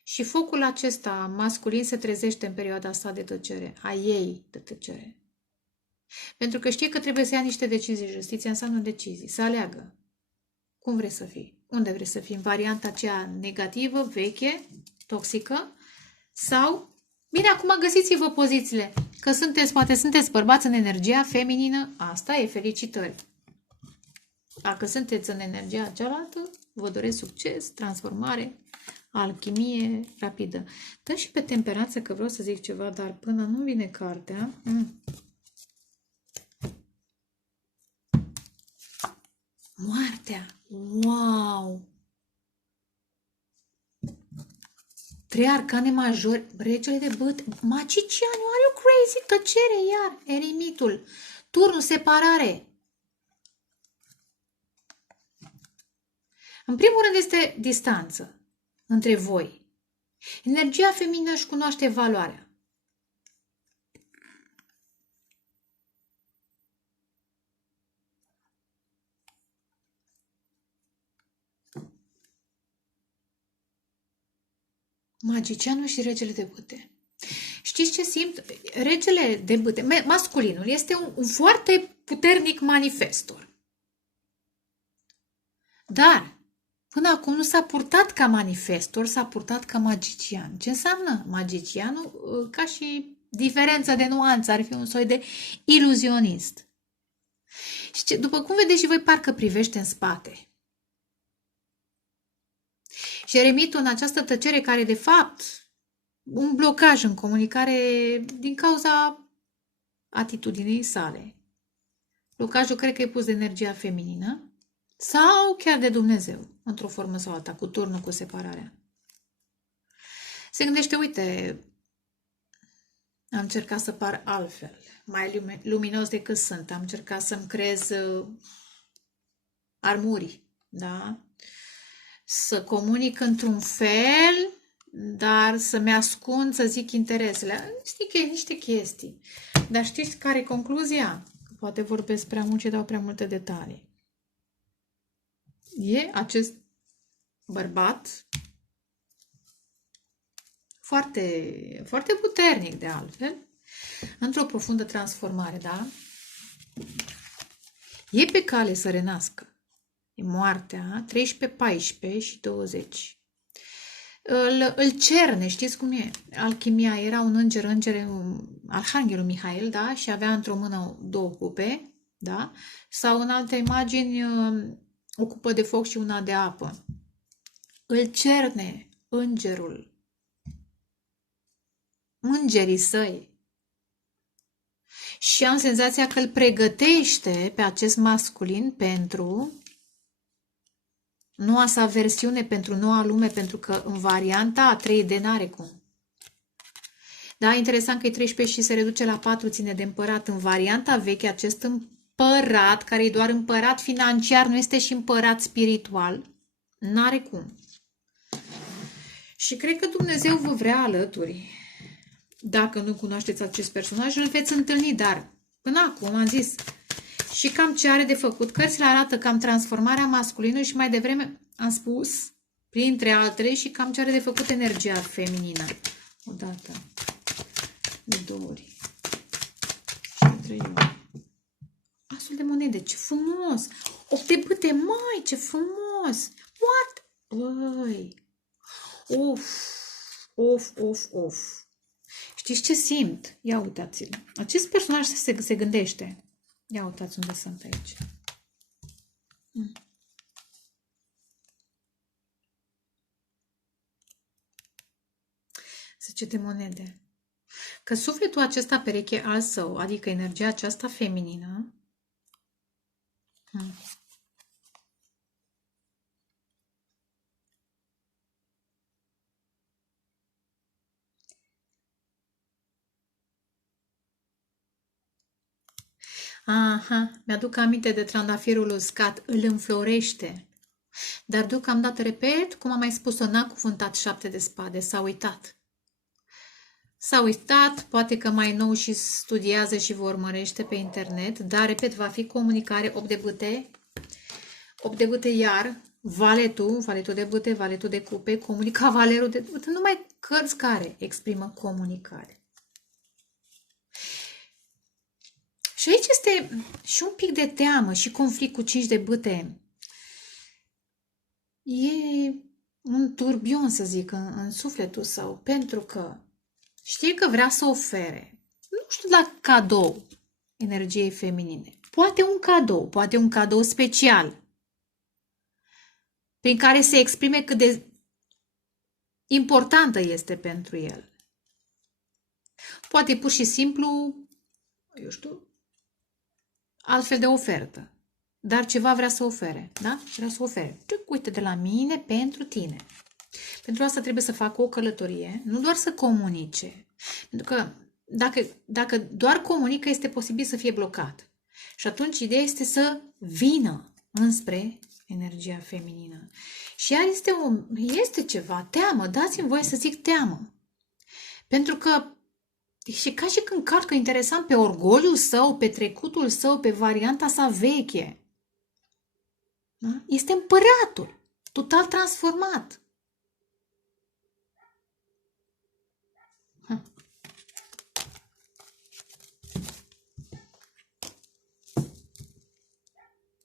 Și focul acesta masculin se trezește în perioada asta de tăcere, a ei de tăcere. Pentru că știe că trebuie să ia niște decizii. Justiția înseamnă decizii. Să aleagă. Cum vrei să fii? Unde vrei să fii? În varianta aceea negativă, veche, toxică? Sau, bine, acum găsiți-vă pozițiile. Că poate sunteți bărbați în energia feminină. Asta e, felicitări. Dacă sunteți în energia cealaltă, vă doresc succes, transformare, alchimie rapidă. Dă și pe temperanță, că vreau să zic ceva, dar până nu vine cartea... Moartea! Wow! 3 arcane majori, regele de bâte, magicianul, are o crazy, tăcere, iar, eremitul, turnul, separare. În primul rând este distanță între voi. Energia feminină își cunoaște valoarea. Magicianul și regele de bâte. Știți ce simt? Regele de bâte, masculinul, este un foarte puternic manifestor. Dar până acum nu s-a purtat ca manifestor, s-a purtat ca magician. Ce înseamnă magicianul? Ca și diferență de nuanță, ar fi un soi de iluzionist. Și după cum vedeți și voi, parcă privește în spate. Și eremitul în această tăcere care, de fapt, un blocaj în comunicare din cauza atitudinii sale. Blocajul cred că e pus de energia feminină sau chiar de Dumnezeu, într-o formă sau alta, cu turnul, cu separarea. Se gândește, uite, am încercat să par altfel, mai luminos decât sunt, am încercat să-mi creez armurii, da? Să comunic într-un fel, dar să-mi ascund, să zic, interesele. Niște chestii. Dar știți care e concluzia? Poate vorbesc prea mult și dau prea multe detalii. E acest bărbat foarte, foarte puternic, de altfel, într-o profundă transformare, da? E pe cale să renască. E moartea, 13, 14 și 20. Îl cerne, știți cum e? Alchimia era un înger, Arhanghelul Mihail, da? Și avea într-o mână două cupe, da? Sau în alte imagini o cupă de foc și una de apă. Îl cerne îngerii săi. Și am senzația că îl pregătește pe acest masculin pentru noua sa versiune, pentru noua lume, pentru că în varianta a 3D n-are cum. Da, interesant că e 13 și se reduce la 4, ține de împărat. În varianta veche, acest împărat, care e doar împărat financiar, nu este și împărat spiritual, n-are cum. Și cred că Dumnezeu vă vrea alături. Dacă nu cunoașteți acest personaj, îl veți întâlni, dar până acum am zis și cam ce are de făcut. Cărțile arată cam transformarea masculină și mai devreme am spus, printre altele, și cam ce are de făcut energia feminină. O dată, de 2 ori și de 3 ori. Asul de monede, ce frumos! 8 de bâte, mai, ce frumos! What? Băi! Of. Știți ce simt? Ia uitați-l. Acest personaj se gândește. Ia uitați unde sunt aici. 10 de monede. Că sufletul acesta pereche al său, adică energia aceasta feminină, aha, mi-aduc aminte de trandafirul uscat, îl înflorește. Dar deocamdată, repet, cum am mai spus-o, n-a cuvântat 7 de spade, s-a uitat. S-a uitat, poate că mai nou și studiază și vă urmărește pe internet, dar, repet, va fi comunicare, 8 de bâte, 8 de bâte iar, valetul de bâte, valetul de cupe, cavalerul de bâte, numai cărți care exprimă comunicare. Și aici este și un pic de teamă și conflict cu 5 de bâte. E un turbion, să zic, în sufletul său, pentru că știe că vrea să ofere, nu știu, la cadou energiei feminine. Poate un cadou special, prin care se exprime cât de importantă este pentru el. Poate pur și simplu, eu știu, altfel de ofertă. Dar ceva vrea să ofere, da? Vrea să ofere. Uite, de la mine pentru tine. Pentru asta trebuie să facă o călătorie, nu doar să comunice. Pentru că dacă doar comunică, este posibil să fie blocat. Și atunci ideea este să vină înspre energia feminină. Și iar este ceva, teamă, dați-mi voie să zic teamă. Pentru că și ca și când calcă interesant pe orgoliul său, pe trecutul său, pe varianta sa veche. Da? Este împăratul, total transformat.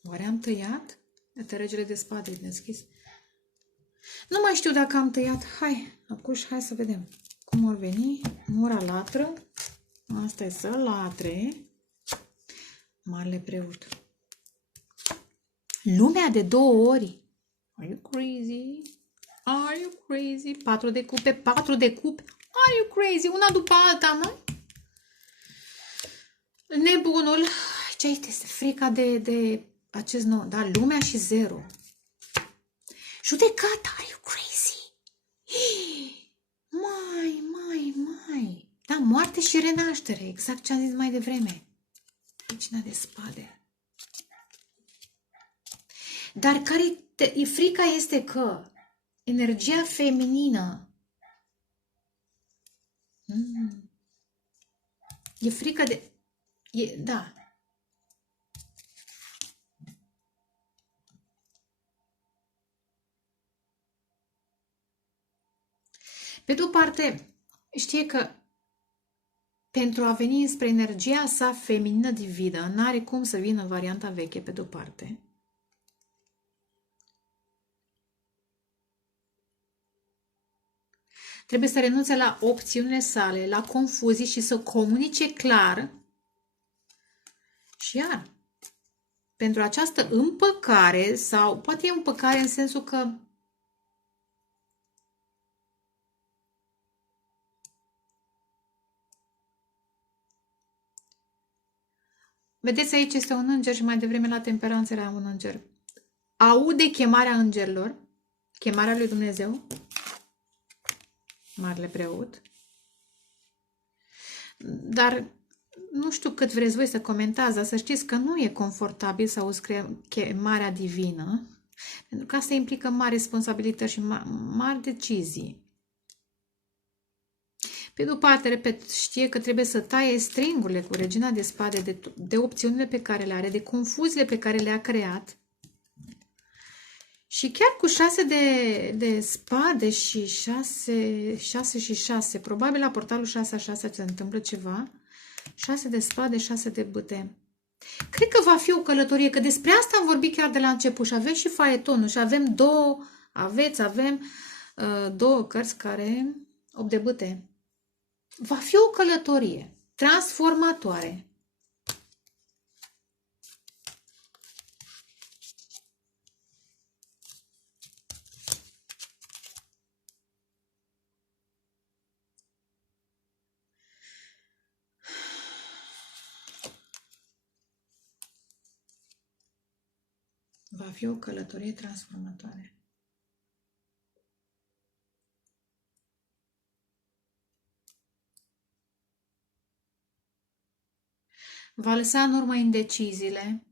Oare am tăiat? Iată, regele de spade e deschis. Nu mai știu dacă am tăiat. Hai, acuși, hai să vedem. Cum ar veni? Mura latră. Asta e să latre. Marele preot. Lumea de 2 ori. Are you crazy? Are you crazy? 4 de cupe, 4 de cupe. Are you crazy? Una după alta, mă? Nebunul. Ce este frica de acest nou? Da, lumea și 0. Judecata. Are you crazy? Mai. Da, moarte și renaștere. Exact ce am zis mai devreme. Regina de spade. Dar frica este că energia feminină e frică de... Da. Pe de o parte, știe că pentru a veni spre energia sa feminină divină, n-are cum să vină varianta veche, pe de o parte. Trebuie să renunțe la opțiunile sale, la confuzii și să comunice clar. Și iar, pentru această împăcare, sau poate e împăcare în sensul că vedeți, aici este un înger și mai devreme la temperanță era un înger. Aude chemarea îngerilor, chemarea lui Dumnezeu, marele preot. Dar nu știu cât vreți voi să comentați, dar să știți că nu e confortabil să auzi chemarea divină, pentru că asta implică mari responsabilități și mari decizii. Pe de o parte, repet, știe că trebuie să taie stringurile cu regina de spade de opțiunile pe care le are, de confuziile pe care le-a creat. Și chiar cu 6 de spade și 6 și 6, probabil la portalul 6 a 6 se întâmplă ceva, 6 de spade, 6 de bâte. Cred că va fi o călătorie, că despre asta am vorbit chiar de la început și avem și faetonul și avem avem 2 cărți care, 8 de bâte. Va fi o călătorie transformatoare. Va fi o călătorie transformatoare. Va lăsa în urmă indeciziile,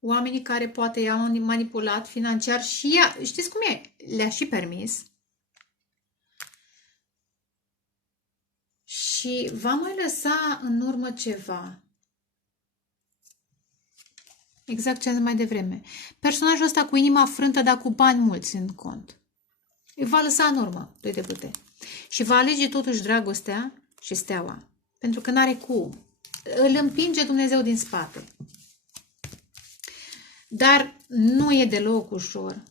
oamenii care poate i-au manipulat financiar și ea, știți cum e, le-a și permis. Și va mai lăsa în urmă ceva. Exact ce am zis mai devreme. Personajul ăsta cu inima frântă, dar cu bani mulți în cont. Îi va lăsa în urmă, 2 de bâte. Și va alege totuși dragostea și steaua. Pentru că n-are cum. Îl împinge Dumnezeu din spate. Dar nu e deloc ușor.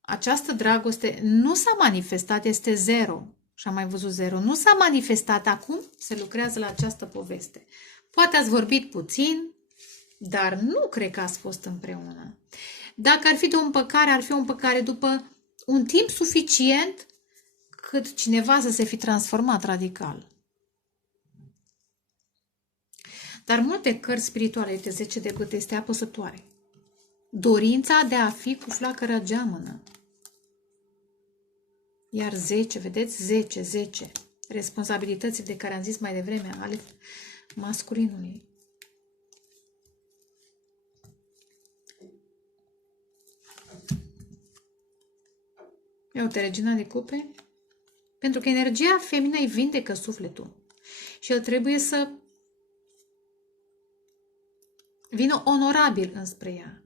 Această dragoste nu s-a manifestat, este 0. Și am mai văzut 0. Nu s-a manifestat acum, se lucrează la această poveste. Poate ați vorbit puțin, dar nu cred că ați fost împreună. Dacă ar fi de o împăcare, ar fi o împăcare după un timp suficient cât cineva să se fi transformat radical. Dar multe cărți spirituale, uite, 10 de bâte, este apăsătoare. Dorința de a fi cu flacăra geamănă. Iar 10, vedeți? 10. Responsabilitățile de care am zis mai devreme, ale masculinului. Ia uite, regina de cupe. Pentru că energia feminină îi vindecă sufletul. Și el trebuie să vină onorabil înspre ea.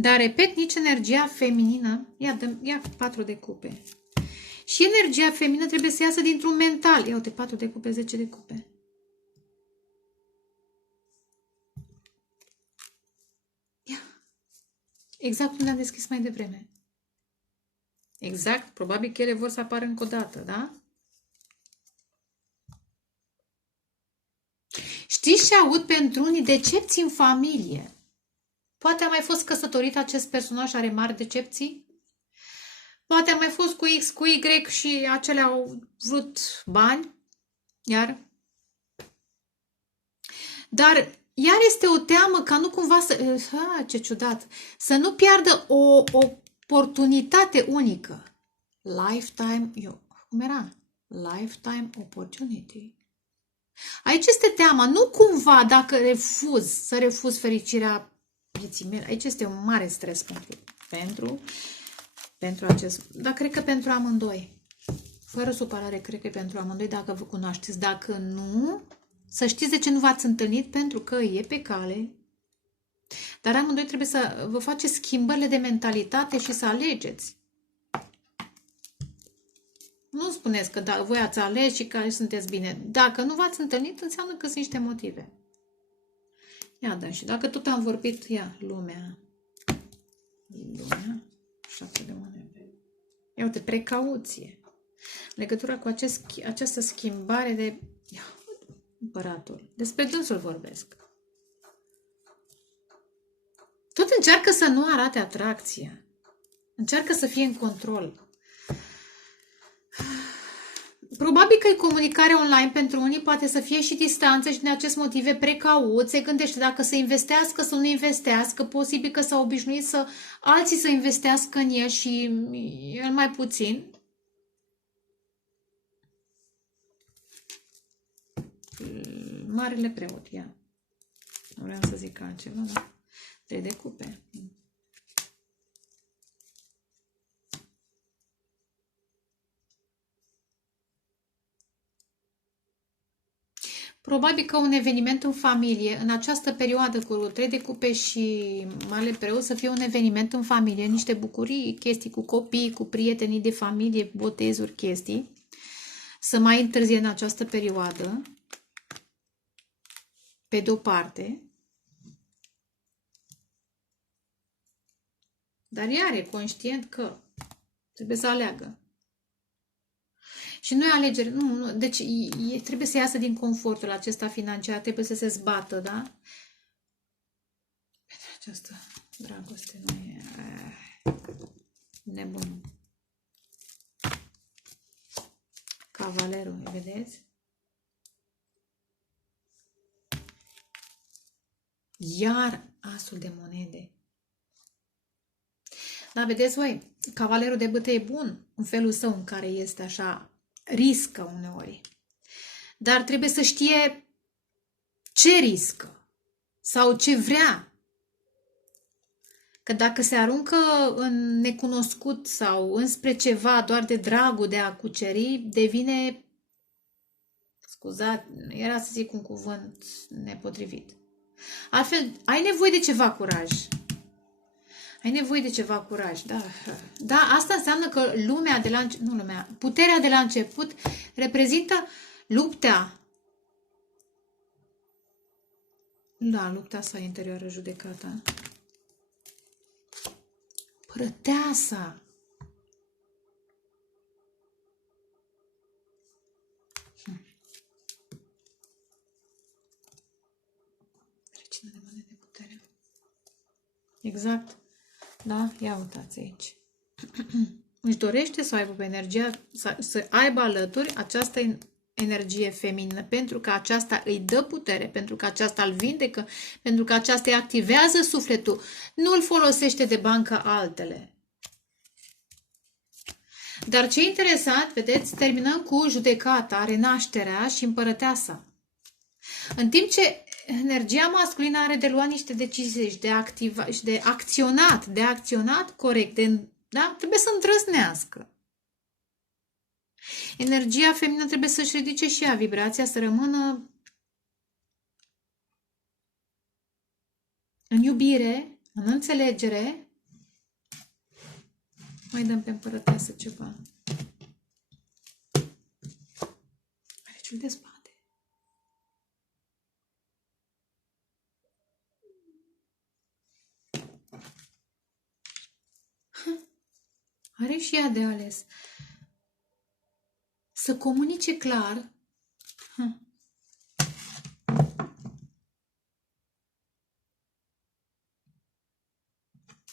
Dar, repet, nici energia feminină, ia 4 de cupe. Și energia feminină trebuie să iasă dintr-un mental. Ia uite, 4 de cupe, 10 de cupe. Ia. Exact cum le-am deschis mai devreme. Exact, probabil că ele vor să apară încă o dată, da? Știți ce aud pentru unii? Decepții în familie. Poate a mai fost căsătorit acest personaj, are mari decepții? Poate a mai fost cu X, cu Y și acelea au vrut bani, iar. Dar iar este o teamă ca nu cumva să... ce ciudat! Să nu piardă o oportunitate unică. Lifetime... cum era? Lifetime opportunity. Aici este teama. Nu cumva dacă să refuz fericirea vieții mele. Aici este un mare stres pentru acest... Dar cred că pentru amândoi. Fără supărare, cred că pentru amândoi dacă vă cunoașteți. Dacă nu, să știți de ce nu v-ați întâlnit, pentru că e pe cale. Dar amândoi trebuie să vă faceți schimbările de mentalitate și să alegeți. Nu spuneți că voi ați ales și că sunteți bine. Dacă nu v-ați întâlnit, înseamnă că sunt niște motive. Ia, da, și dacă tot am vorbit, ia, lumea, 7 de monede. Ia uite, precauție. Legătura cu această schimbare de... Ia, împăratul. Despre dânsul vorbesc. Tot încearcă să nu arate atracția. Încearcă să fie în control. Probabil că comunicarea online pentru unii poate să fie și distanță și din acest motive precaut, se gândește dacă să investească sau nu investească, posibil că s-au obișnuit alții să investească în el și el mai puțin. Marele preot, ia. Nu vreau să zic altceva, dar 3 de cupe. Probabil că un eveniment în familie, în această perioadă cu 3 de cupe și Marele Preot, să fie un eveniment în familie, niște bucurii, chestii cu copii, cu prietenii de familie, botezuri, chestii, să mai întârzie în această perioadă, pe de-o parte, dar ea are conștient că trebuie să aleagă. Și nu e alegere, nu. Deci trebuie să iasă din confortul acesta financiar, trebuie să se zbată, da? Pentru această dragoste nu e nebun. Cavalerul, vedeți? Iar asul de monede. Da, vedeți voi, cavalerul de bâte e bun în felul său în care este așa, riscă uneori. Dar trebuie să știe ce riscă sau ce vrea. Că dacă se aruncă în necunoscut sau înspre ceva doar de dragul de a cuceri, devine, scuzați, era să zic un cuvânt nepotrivit. Altfel, ai nevoie de ceva curaj. Ai nevoie de ceva curaj, da. Da, asta înseamnă că puterea de la început reprezintă lupta. Da, lupta sa interioară, judecata. Prăteasa. Regina de monede, puterea. Exact. Da? Ia uitați aici. Își dorește să aibă pe energia, să aibă alături această energie feminină, pentru că aceasta îi dă putere, pentru că aceasta îl vindecă, pentru că aceasta îi activează sufletul. Nu îl folosește de bancă altele. Dar ce interesant, vedeți, terminăm cu judecata, renașterea și împărăteasa. În timp ce energia masculină are de luat niște decizii și de acționat corect, da? Trebuie să îndrăznească. Energia feminină trebuie să-și ridice și ea vibrația, să rămână în iubire, în înțelegere, Mai dăm pe împărăteasă ceva. Regiul de spate. Are și ea de ales. Să comunice clar.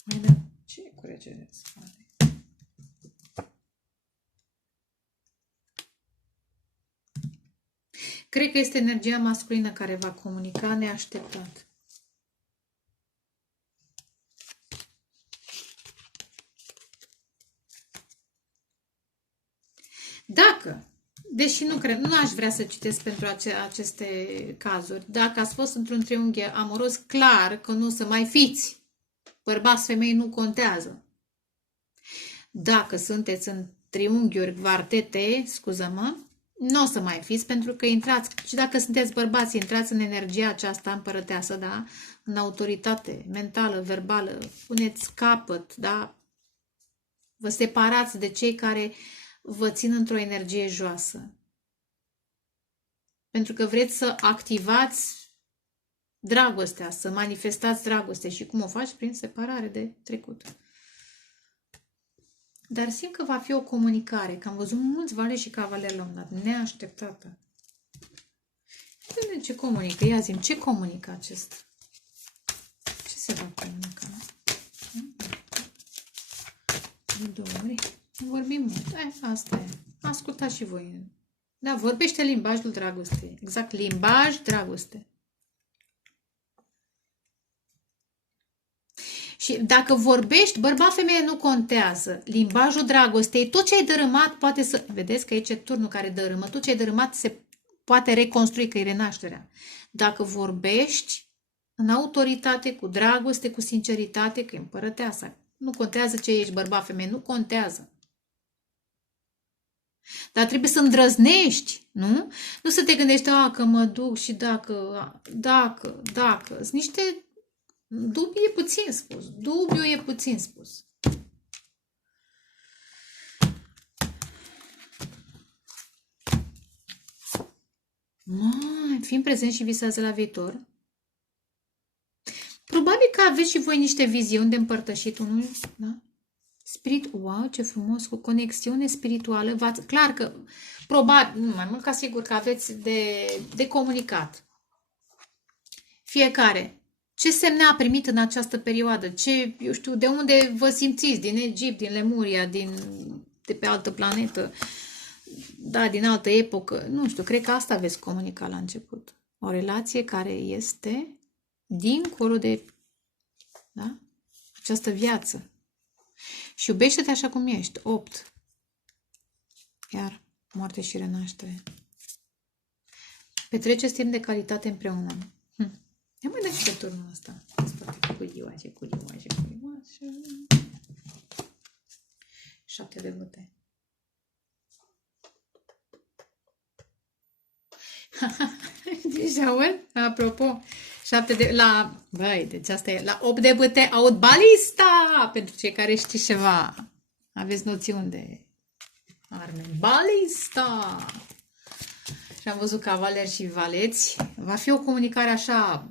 Mai dăm. Ce e cu regele de spate? Cred că este energia masculină care va comunica neașteptat. Dacă, deși nu cred, nu aș vrea să citesc pentru aceste cazuri, dacă ați fost într-un triunghi amoros, clar că nu o să mai fiți. Bărbați, femei nu contează. Dacă sunteți în triunghiuri, quartete, scuză-mă, nu o să mai fiți, pentru că intrați, și dacă sunteți bărbați, intrați în energia aceasta împărăteasă, da? În autoritate mentală, verbală, puneți capăt, da? Vă separați de cei care vă țin într-o energie joasă. Pentru că vreți să activați dragostea, să manifestați dragoste. Și cum o faci? Prin separare de trecut. Dar simt că va fi o comunicare, că am văzut mulți valeri și cavaleri la un dat, neașteptată. Ce comunică? Ia zi-mi, ce comunică acest? Ce se va comunica? De 2 ori. Vorbim mult. Asta e. Ascultați și voi. Da, vorbește limbajul dragostei. Exact, limbaj, dragoste. Și dacă vorbești, bărbat, femeie, nu contează. Limbajul dragostei, tot ce ai dărâmat poate să... Vedeți că aici e turnul care dărâmă. Tot ce ai dărâmat se poate reconstrui, că e renașterea. Dacă vorbești în autoritate, cu dragoste, cu sinceritate, că e împărăteasa. Nu contează ce ești, bărbat, femeie, nu contează. Dar trebuie să îndrăznești, nu? Nu să te gândești, că mă duc și dacă. Sunt niște dubii, e puțin spus. Dubiu e puțin spus. Fii prezent și visează la viitor. Probabil că aveți și voi niște viziuni de împărtășit unul, da? Spirit, wow, ce frumos, cu conexiune spirituală. Clar că, probabil, nu mai mult ca sigur că aveți de comunicat. Fiecare. Ce semne a primit în această perioadă? Eu știu, de unde vă simțiți? Din Egipt, din Lemuria, de pe altă planetă, da, din altă epocă. Nu știu, cred că asta veți comunica la început. O relație care este dincolo de, da, această viață. Și iubește-te așa cum ești. 8. Iar moarte și renaștere. Petreceți timp de calitate împreună. Ia mai dă și pe turnul ăsta. Spate curioase. 7 de băte. Deci, auzi? Apropo, 7 de... deci asta e. La 8 de băte aud balista! Pentru cei care știți ceva. Aveți noțiuni de arme. Balista! Și am văzut cavaleri și valeți. Va fi o comunicare așa,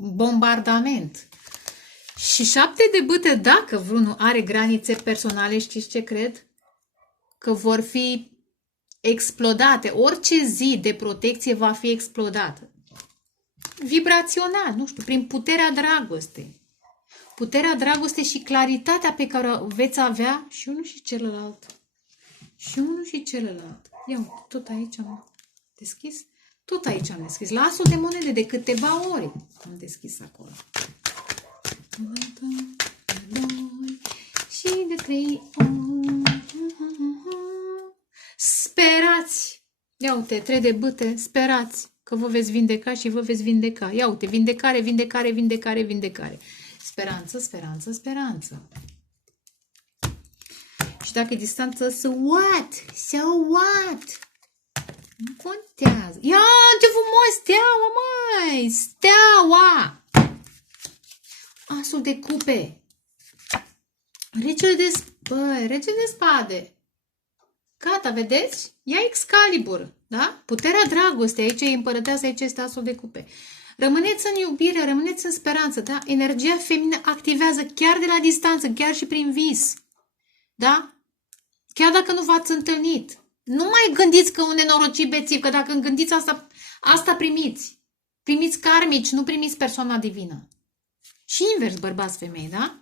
bombardament. Și 7 de bâte, dacă vreunul are granițe personale, știți ce cred? Că vor fi explodate. Orice zi de protecție va fi explodată. Vibrațional, nu știu, prin puterea dragostei. Puterea dragostei și claritatea pe care o veți avea și unul și celălalt. Și unul și celălalt. Ia, tot aici am deschis. Tot aici am deschis. La asul de monede de câteva ori am deschis acolo. De 2 și de 3 ori. Sperați! Ia uite, 3 de bâte, sperați că vă veți vindeca și vă veți vindeca. Ia uite, vindecare, vindecare, vindecare, vindecare. Speranță, speranță, speranță. Și dacă e distanță, so what? So what? Nu contează. Ia, ce frumos, steaua, măi! Steaua! Asul de cupe. Regele de spade. Gata, vedeți? Ia Excalibur, da? Puterea dragostei, aici e împărăteasa, aici este asul de cupe. Rămâneți în iubire, rămâneți în speranță, da? Energia feminină activează chiar de la distanță, chiar și prin vis. Da? Chiar dacă nu v-ați întâlnit. Nu mai gândiți că un nenorocit bețiv, că dacă gândiți asta primiți. Primiți karmici, nu primiți persoana divină. Și invers, bărbați, femei, da?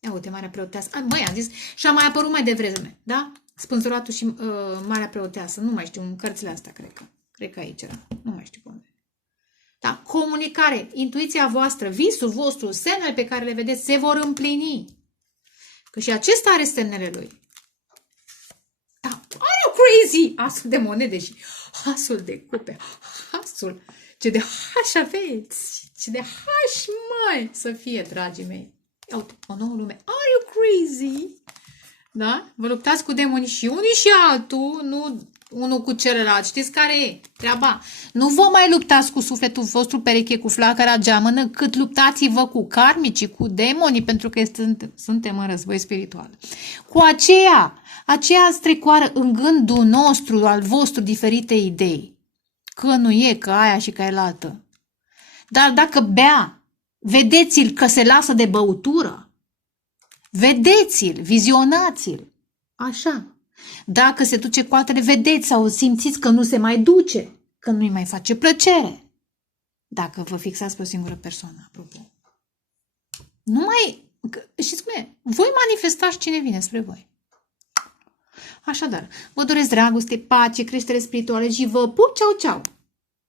Ia uite, Marea Preoteasă. Băi, am zis, și a mai apărut mai devreme, da? Spânzuratul și Marea Preoteasă. Nu mai știu, în cărțile astea, cred că. Cred că aici era. Nu mai știu unde. Da? Comunicare, intuiția voastră, visul vostru, semnele pe care le vedeți se vor împlini. Că și acesta are semnele lui. Da. Are you crazy? Asul de monede și asul de cupe. Asul. Ce de haș aveți. Ce de haș, mai să fie, dragii mei. Ia uite, o nouă lume. Are you crazy? Da? Vă luptați cu demonii și unii și altul, nu unul cu celălalt. Știți care e treaba? Nu vă mai luptați cu sufletul vostru pereche cu flacăra geamănă, cât luptați-vă cu karmicii, cu demonii, pentru că suntem în război spiritual. Cu aceea strecoară în gândul nostru, al vostru, diferite idei. Că nu e, că aia și că e la altă. Dar dacă bea, vedeți-l că se lasă de băutură. Vedeți-l, vizionați-l. Așa. Dacă se duce cu altele, vedeți sau simțiți că nu se mai duce, că nu-i mai face plăcere. Dacă vă fixați pe o singură persoană, apropo. Nu mai... Știți cum e? Voi manifestați cine vine spre voi. Așadar, vă doresc dragoste, pace, creștere spirituală și vă pup, ceau, ceau!